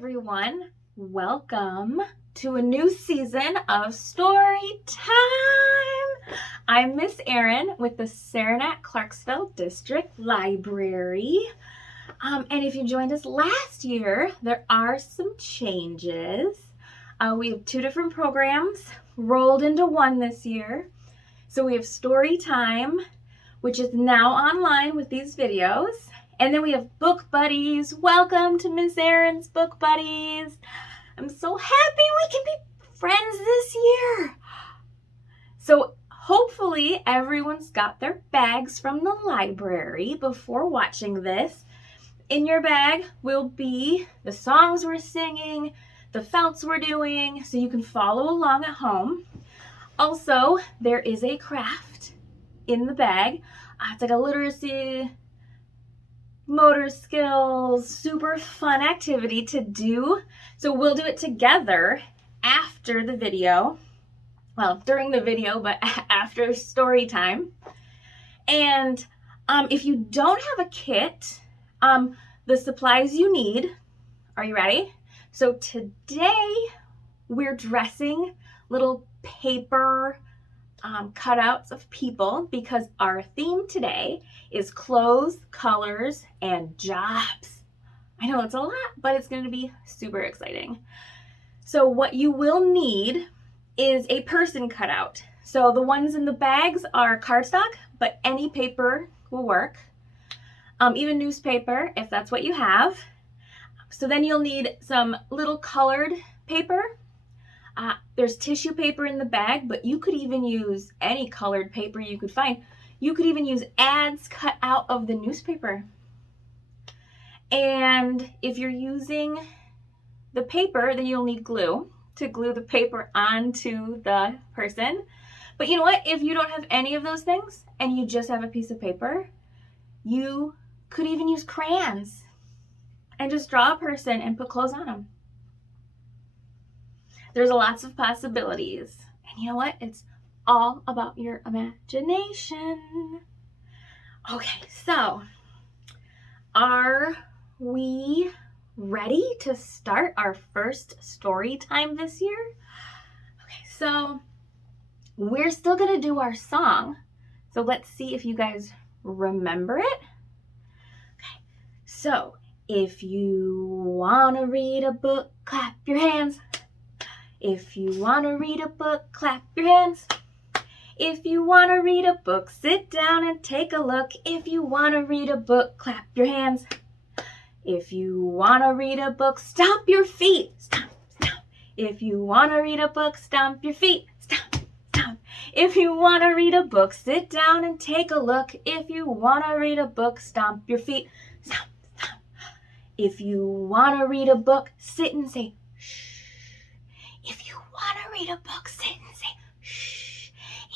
everyone. Welcome to a new season of Story Time. I'm Miss Erin with the Saranac-Clarksville District Library. And if you joined us last year, there are some changes. We have two different programs rolled into one this year. So we have Storytime, which is now online with these videos. And then we have Book Buddies. Welcome to Miss Erin's Book Buddies. I'm so happy we can be friends this year. So hopefully everyone's got their bags from the library before watching this. In your bag will be the songs we're singing, the felts we're doing, so you can follow along at home. Also, there is a craft in the bag. It's like a literacy, motor skills, super fun activity to do. So we'll do it together after the video. Well, during the video, but after story time. And if you don't have a kit, the supplies you need, are you ready? So today we're dressing little paper cutouts of people because our theme today is clothes, colors, and jobs. I know it's a lot, but it's going to be super exciting. So what you will need is a person cutout. So the ones in the bags are cardstock, but any paper will work. Even newspaper, if that's what you have. So then you'll need some little colored paper. There's tissue paper in the bag, but you could even use any colored paper you could find. You could even use ads cut out of the newspaper. And if you're using the paper, then you'll need glue to glue the paper onto the person. But you know what? If you don't have any of those things and you just have a piece of paper, you could even use crayons and just draw a person and put clothes on them. There's lots of possibilities. And you know what? It's all about your imagination. Okay, so are we ready to start our first story time this year? Okay, so we're still going to do our song. So let's see if you guys remember it. Okay, so if you want to read a book, clap your hands. If you want to read a book, clap your hands. If you want to read a book, sit down and take a look. If you want to read a book, clap your hands. If you want to read a book, stomp your feet. Stomp, stomp. If you want to read a book, stomp your feet. Stomp, stomp. If you want to read a book, sit down and take a look. If you want to read a book, stomp your feet. Stomp, stomp. If you want to read a book, sit and say, shh. If you want to read a book, sit and say, shh.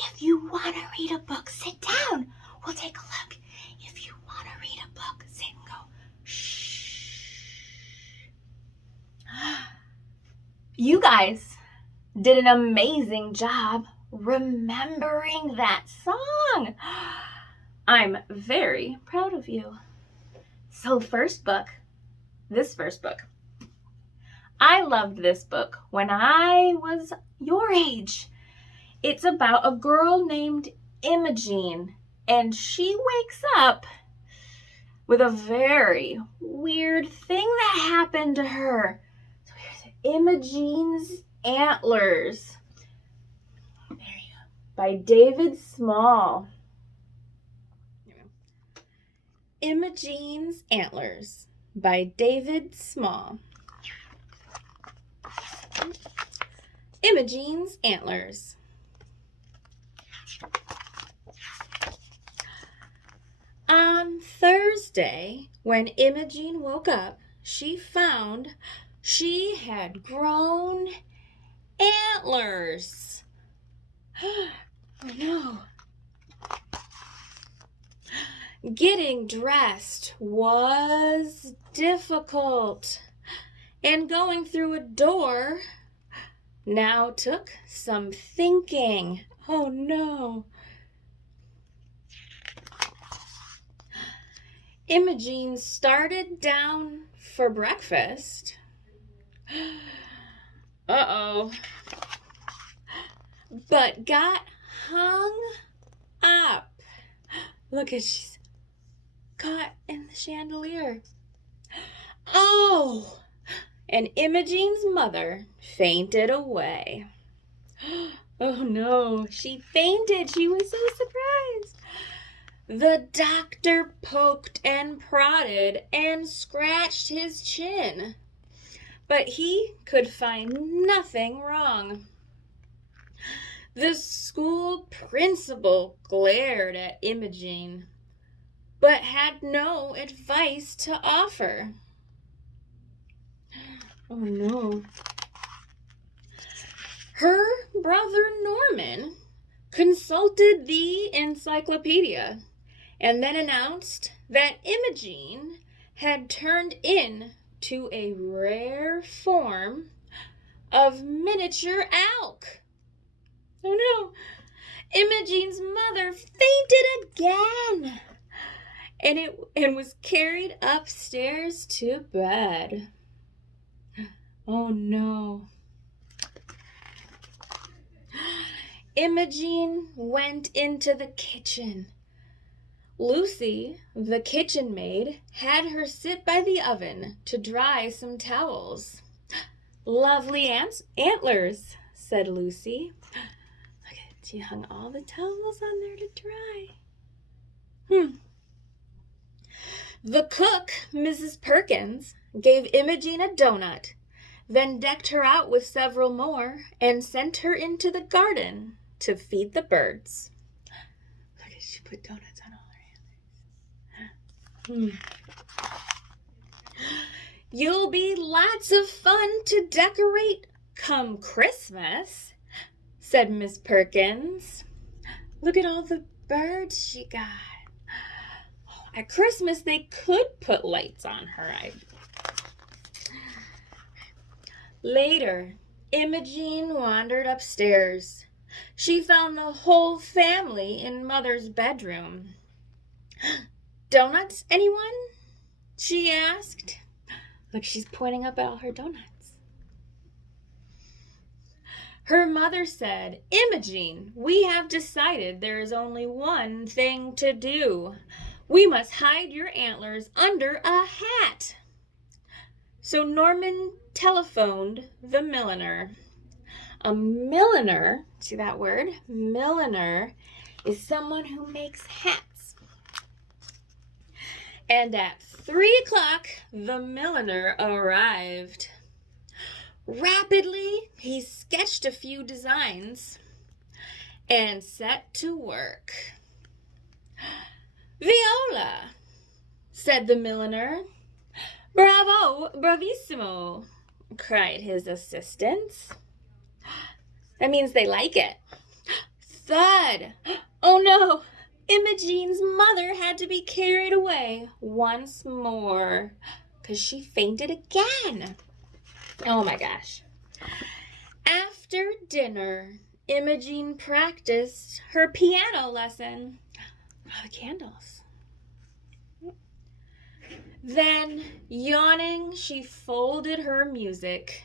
If you want to read a book, sit down. We'll take a look. If you want to read a book, sit and go, shh. You guys did an amazing job remembering that song. I'm very proud of you. So this first book, I loved this book when I was your age. It's about a girl named Imogene, and she wakes up with a very weird thing that happened to her. So here's Imogene's Antlers. There you go. By David Small. Imogene's Antlers by David Small. Imogene's Antlers. On Thursday, when Imogene woke up, she found she had grown antlers. Oh no. Getting dressed was difficult, and going through a door now took some thinking. Oh no. Imogene started down for breakfast Uh-oh. But got hung up. Look at, she's caught in the chandelier. Oh! And Imogene's mother fainted away. Oh no, she fainted. She was so surprised. The doctor poked and prodded and scratched his chin, but he could find nothing wrong. The school principal glared at Imogene, but had no advice to offer. Oh no. Her brother Norman consulted the encyclopedia and then announced that Imogene had turned into a rare form of miniature elk. Oh no! Imogene's mother fainted again and was carried upstairs to bed. Oh no. Imogene went into the kitchen. Lucy, the kitchen maid, had her sit by the oven to dry some towels. Lovely antlers, said Lucy. Look at it, she hung all the towels on there to dry. The cook, Mrs. Perkins, gave Imogene a donut, then decked her out with several more and sent her into the garden to feed the birds. Look at, she put donuts on all her antlers. You'll be lots of fun to decorate come Christmas, said Miss Perkins. Look at all the birds she got. Oh, at Christmas, they could put lights on her. Later, Imogene wandered upstairs. She found the whole family in Mother's bedroom. Donuts, anyone? She asked. Look, she's pointing up at all her donuts. Her mother said, Imogene, we have decided there is only one thing to do. We must hide your antlers under a hat. So Norman telephoned the milliner. A milliner, see that word? Milliner is someone who makes hats. And at 3 o'clock, the milliner arrived. Rapidly, he sketched a few designs and set to work. Viola, said the milliner. Bravo, bravissimo, cried his assistants. That means they like it. Thud! Oh no! Imogene's mother had to be carried away once more because she fainted again. Oh my gosh. After dinner, Imogene practiced her piano lesson. Oh, the candles. Then, yawning, she folded her music,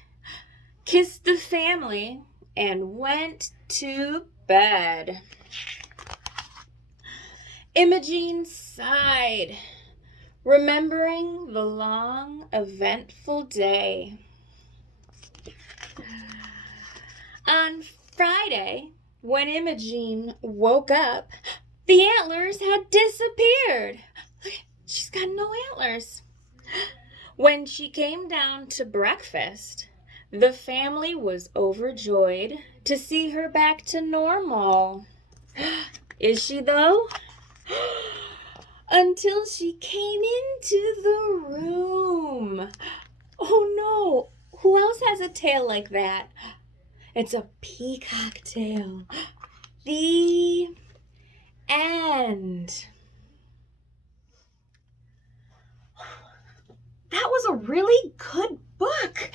kissed the family, and went to bed. Imogene sighed, remembering the long, eventful day. On Friday, when Imogene woke up, the antlers had disappeared. Look, she's got no antlers. When she came down to breakfast, the family was overjoyed to see her back to normal. Is she though? Until she came into the room. Oh no, who else has a tail like that? It's a peacock tail. The end. That was a really good book.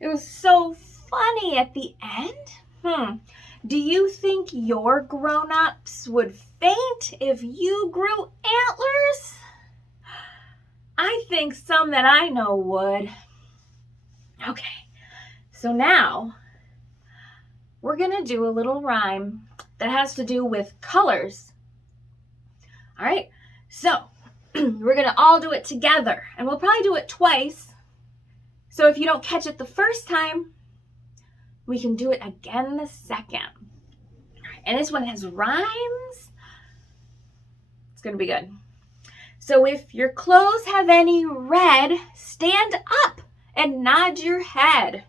It was so funny at the end. Do you think your grown-ups would faint if you grew antlers? I think some that I know would. Okay, So now we're going to do a little rhyme that has to do with colors. All right, so we're going to all do it together, and we'll probably do it twice. So if you don't catch it the first time, we can do it again the second. And this one has rhymes. It's going to be good. So if your clothes have any red, stand up and nod your head.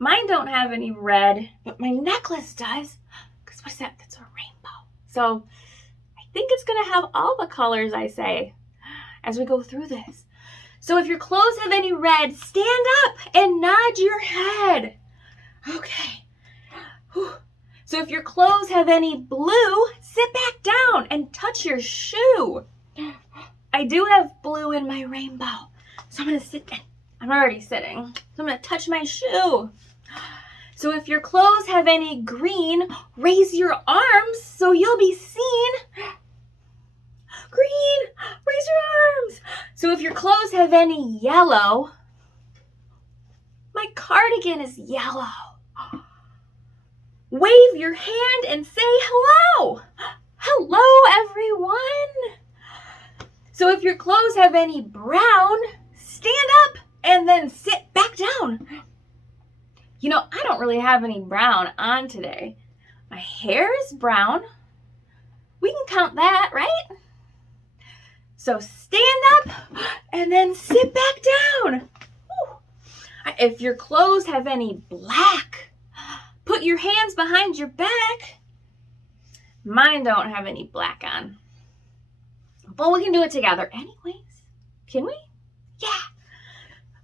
Mine don't have any red, but my necklace does. Because what's that? That's a rainbow. So I think it's going to have all the colors I say as we go through this. So if your clothes have any red, stand up and nod your head. Okay. Whew. So if your clothes have any blue, sit back down and touch your shoe. I do have blue in my rainbow. So I'm going to sit. I'm already sitting. So I'm going to touch my shoe. So if your clothes have any green, raise your arms so you'll be seen. Green, raise your arms. So if your clothes have any yellow, my cardigan is yellow. Wave your hand and say hello. Hello, everyone. So if your clothes have any brown, stand up and then sit back down. You know, I don't really have any brown on today. My hair is brown. We can count that, right? So stand up and then sit back down. If your clothes have any black, put your hands behind your back. Mine don't have any black on. But we can do it together anyways. Can we? Yeah.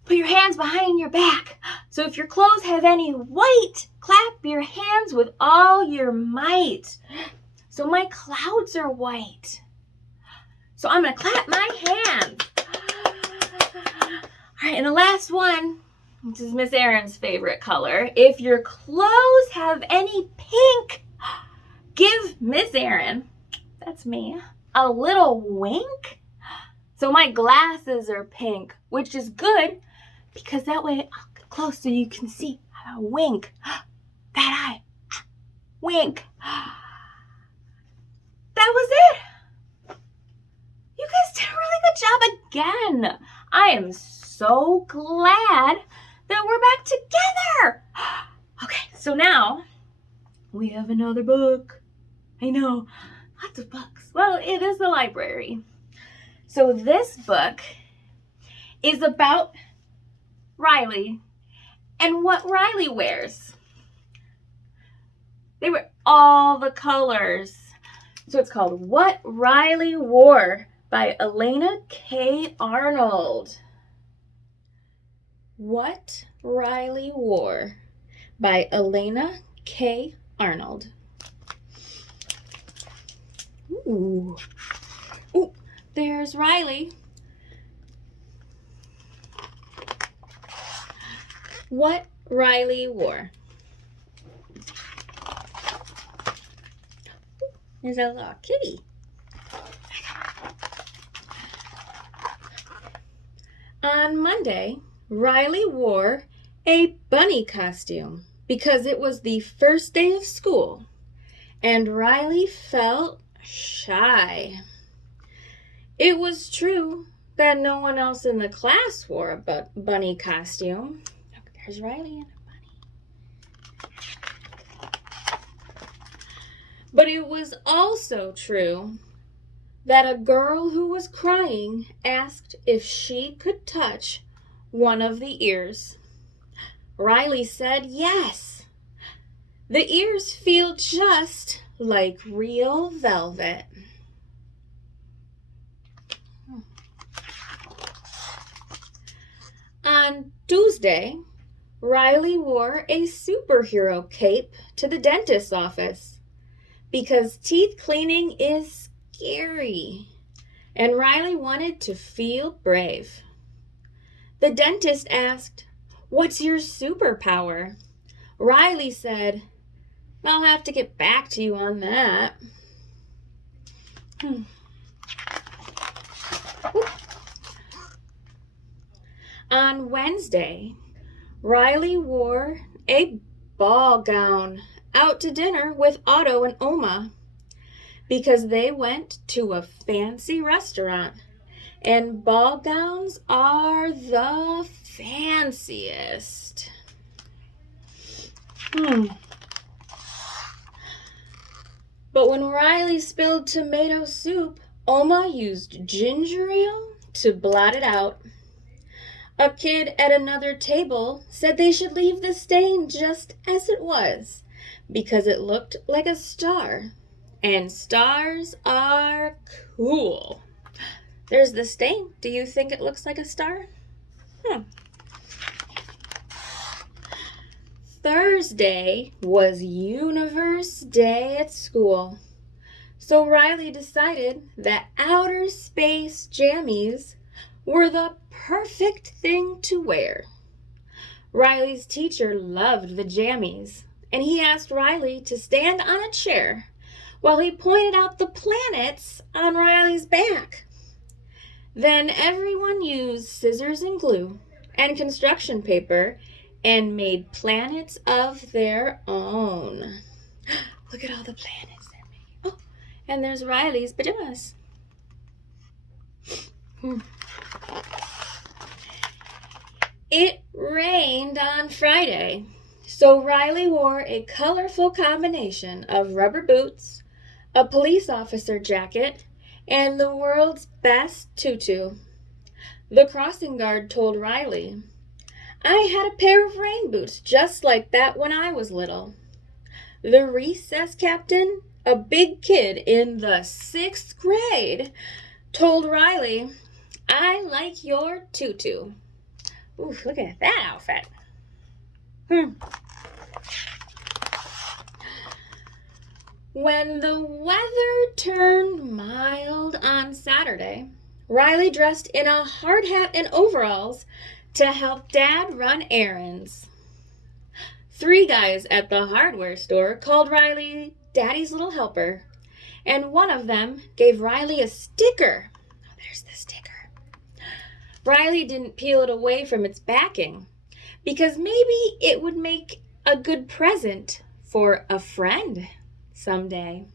Put your hands behind your back. So if your clothes have any white, clap your hands with all your might. So my clouds are white. So I'm going to clap my hands. All right, and the last one, which is Miss Erin's favorite color. If your clothes have any pink, give Miss Erin, that's me, a little wink. So my glasses are pink, which is good because that way I'll get close so you can see how I wink. That eye. Wink. That was it. You guys did a really good job again. I am so glad that we're back together. Okay, so now we have another book. I know, lots of books. Well, it is the library. So this book is about Riley and what Riley wears. They wear all the colors. So it's called What Riley Wore by Elena K. Arnold. What Riley Wore by Elena K. Arnold. Ooh. Ooh, there's Riley. What Riley Wore. There's a little kitty. On Monday, Riley wore a bunny costume because it was the first day of school, and Riley felt shy. It was true that no one else in the class wore a bunny costume. Look, there's Riley and a bunny. But it was also true that a girl who was crying asked if she could touch one of the ears. Riley said yes. The ears feel just like real velvet. On Tuesday, Riley wore a superhero cape to the dentist's office because teeth cleaning is scary, and Riley wanted to feel brave. The dentist asked, "What's your superpower?" Riley said, "I'll have to get back to you on that." On Wednesday, Riley wore a ball gown out to dinner with Otto and Oma because they went to a fancy restaurant, and ball gowns are the fanciest. But when Riley spilled tomato soup, Oma used ginger ale to blot it out. A kid at another table said they should leave the stain just as it was because it looked like a star. And stars are cool. There's the stain. Do you think it looks like a star? Thursday was Universe Day at school. So Riley decided that outer space jammies were the perfect thing to wear. Riley's teacher loved the jammies, and he asked Riley to stand on a chair while he pointed out the planets on Riley's back. Then everyone used scissors and glue and construction paper and made planets of their own. Look at all the planets they're making. Oh, and there's Riley's pajamas. It rained on Friday, so Riley wore a colorful combination of rubber boots, a police officer jacket, and the world's best tutu. The crossing guard told Riley, "I had a pair of rain boots just like that when I was little." The recess captain, a big kid in the 6th grade, told Riley, "I like your tutu." Ooh, look at that outfit. When the weather turned mild on Saturday, Riley dressed in a hard hat and overalls to help Dad run errands. 3 guys at the hardware store called Riley Daddy's little helper, and one of them gave Riley a sticker. Oh, there's the sticker. Riley didn't peel it away from its backing because maybe it would make a good present for a friend someday.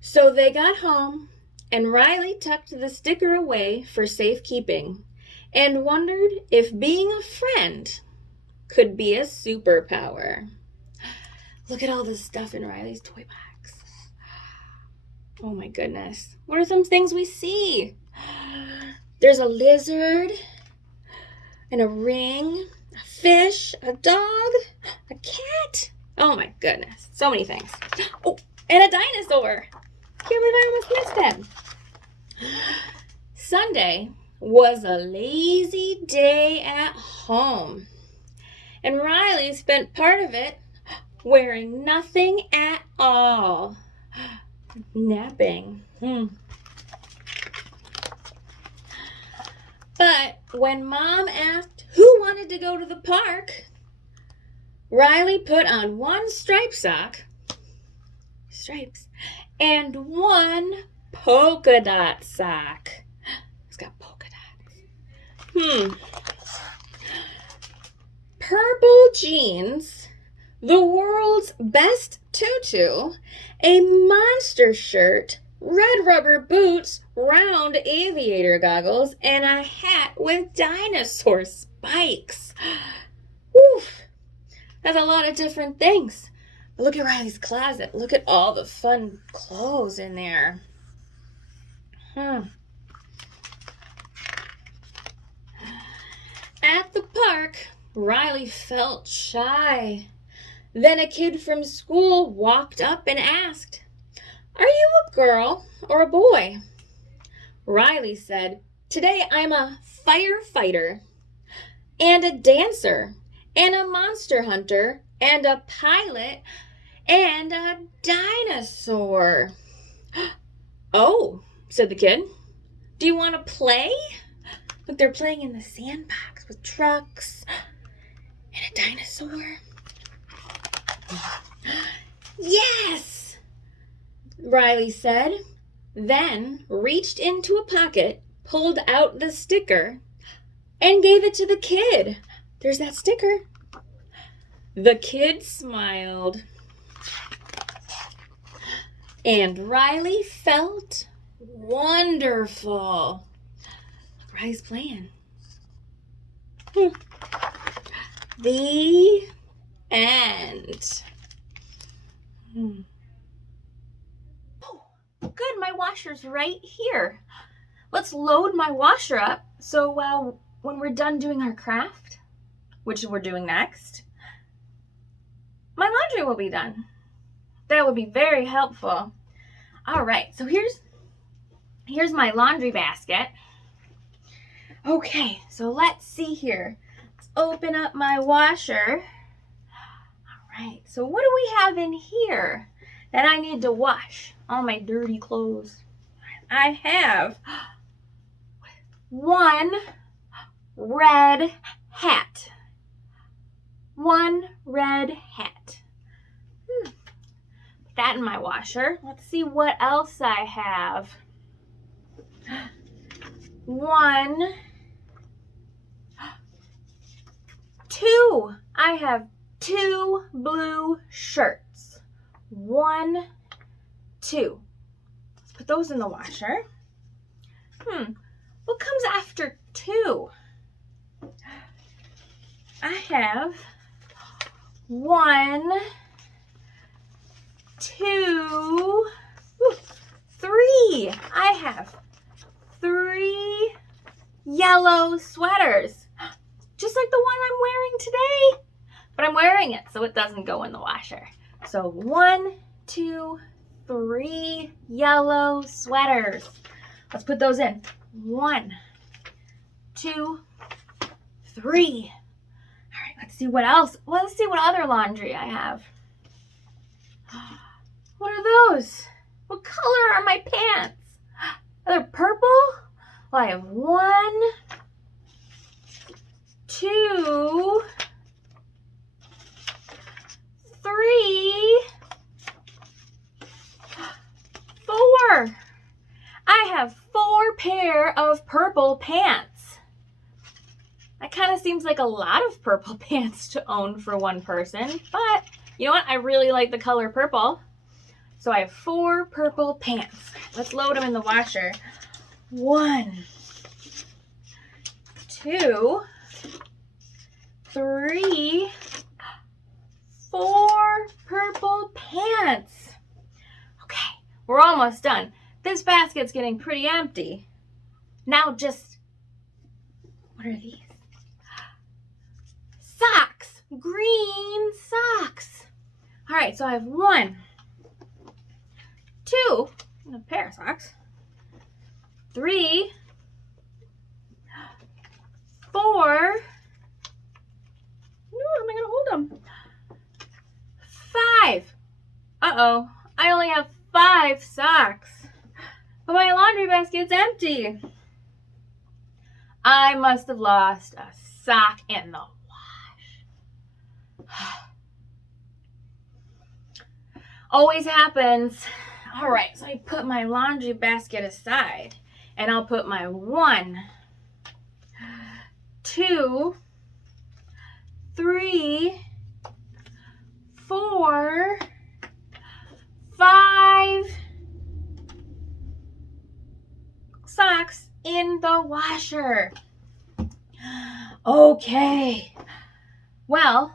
So they got home, and Riley tucked the sticker away for safekeeping and wondered if being a friend could be a superpower. Look at all the stuff in Riley's toy box. Oh my goodness. What are some things we see? There's a lizard and a ring, a fish, a dog, a cat. Oh my goodness. So many things. Oh, and a dinosaur. Can't believe I almost missed that. Sunday was a lazy day at home, and Riley spent part of it wearing nothing at all. Napping. But when Mom asked who wanted to go to the park, Riley put on one striped sock, stripes, and one polka dot sock. It's got polka dots. Purple jeans, the world's best tutu, a monster shirt, red rubber boots, round aviator goggles, and a hat with dinosaur spikes. Woof! That's a lot of different things. But look at Riley's closet. Look at all the fun clothes in there. At the park, Riley felt shy. Then a kid from school walked up and asked, "Are you a girl or a boy?" Riley said, "Today I'm a firefighter, and a dancer, and a monster hunter, and a pilot, and a dinosaur." "Oh," said the kid. "Do you want to play?" Look, they're playing in the sandbox with trucks and a dinosaur. "Yes," Riley said, then reached into a pocket, pulled out the sticker and gave it to the kid. There's that sticker. The kid smiled. And Riley felt wonderful. Riley's playing. The end. Oh, good, my washer's right here. Let's load my washer up so when we're done doing our craft, which we're doing next, my laundry will be done. That would be very helpful. All right, so here's my laundry basket. Okay, so let's see here. Let's open up my washer. All right, so what do we have in here that I need to wash? All my dirty clothes. I have one red hat. One red hat. Put that in my washer. Let's see what else I have. Two. I have 2 blue shirts. 1, 2. Let's put those in the washer. What comes after 2? I have 1, 2, 3. I have 3 yellow sweaters, just like the one I'm wearing today, but I'm wearing it so it doesn't go in the washer. So 1, 2, 3 yellow sweaters. Let's put those in. 1, 2, 3. All right, let's see what else. Well, let's see what other laundry I have. What are those? What color are my pants? Are they purple? Well, I have 1, 2, 3, 4. I have 4 pair of purple pants. That kind of seems like a lot of purple pants to own for one person, but you know what? I really like the color purple. So I have 4 purple pants. Let's load them in the washer. 1, 2, 3, 4 purple pants. Okay, we're almost done. This basket's getting pretty empty. Now what are these? Socks, green socks. All right, so I have 1, 2, a pair of socks, 3, 4, how am I gonna hold them? 5. Uh-oh, I only have 5 socks, but my laundry basket's empty. I must have lost a sock in the wash. Always happens. All right, so I put my laundry basket aside and I'll put my 1, 2, 3, 4, 5 socks in the washer. Okay, well,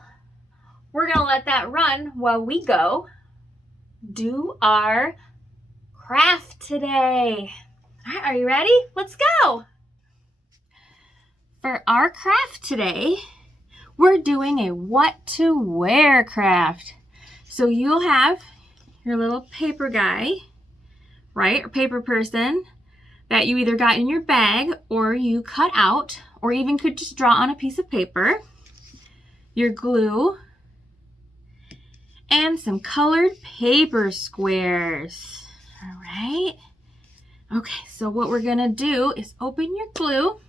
we're gonna let that run while we go do our craft today. All right, are you ready? Let's go. For our craft today, we're doing a what to wear craft. So you'll have your little paper guy, right, or paper person that you either got in your bag or you cut out, or even could just draw on a piece of paper, your glue, and some colored paper squares. All right. Okay, so what we're gonna do is open your glue,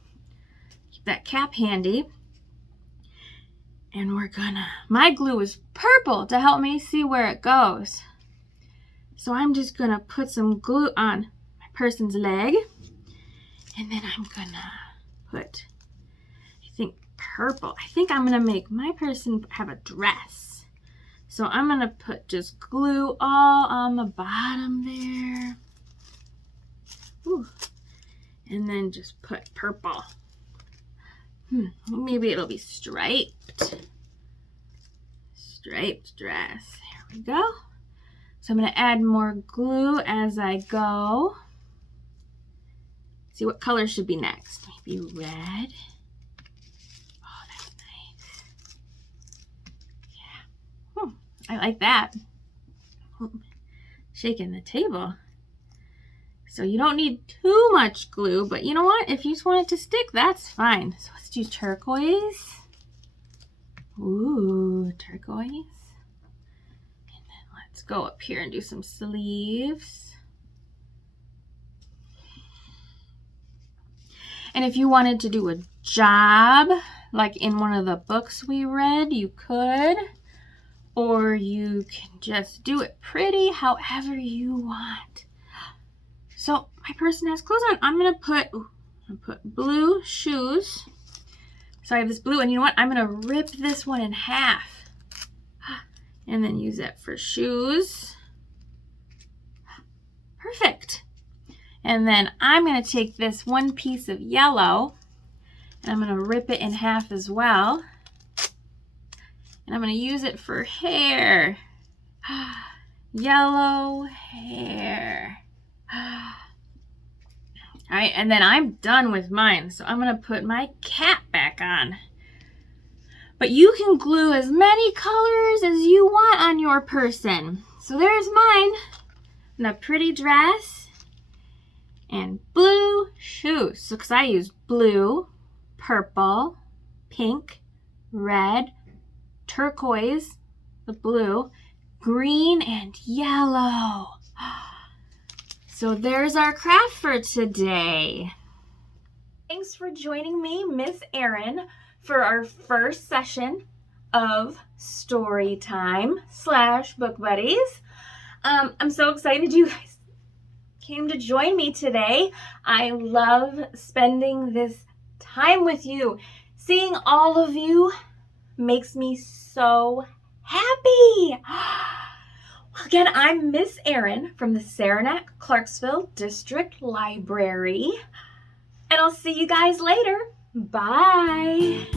keep that cap handy, and my glue is purple to help me see where it goes. So I'm just gonna put some glue on my person's leg, And then I'm gonna put, I think, purple. I think I'm gonna make my person have a dress. So I'm gonna put just glue all on the bottom there. Ooh. And then just put purple. Maybe it'll be striped. Striped dress. There we go. So I'm gonna add more glue as I go. See what color should be next. Maybe red. Oh, that's nice. Yeah. I like that. Shaking the table. So you don't need too much glue, but you know what? If you just want it to stick, that's fine. So let's do turquoise. Ooh, turquoise. And then let's go up here and do some sleeves. And if you wanted to do a job, like in one of the books we read, you could. Or you can just do it pretty however you want. So my person has clothes on. I'm gonna put blue shoes. So I have this blue, and you know what? I'm gonna rip this one in half and then use it for shoes. Perfect. And then I'm gonna take this one piece of yellow and I'm gonna rip it in half as well. And I'm gonna use it for hair. Yellow hair. All right, and then I'm done with mine. So I'm gonna put my cap back on. But you can glue as many colors as you want on your person. So there's mine. And a pretty dress and blue shoes. So because I use blue, purple, pink, red, turquoise, the blue, green, and yellow. So there's our craft for today. Thanks for joining me, Miss Erin, for our first session of Storytime / Book Buddies. I'm so excited you guys came to join me today. I love spending this time with you. Seeing all of you makes me so happy. Again, I'm Miss Erin from the Saranac-Clarksville District Library, and I'll see you guys later. Bye.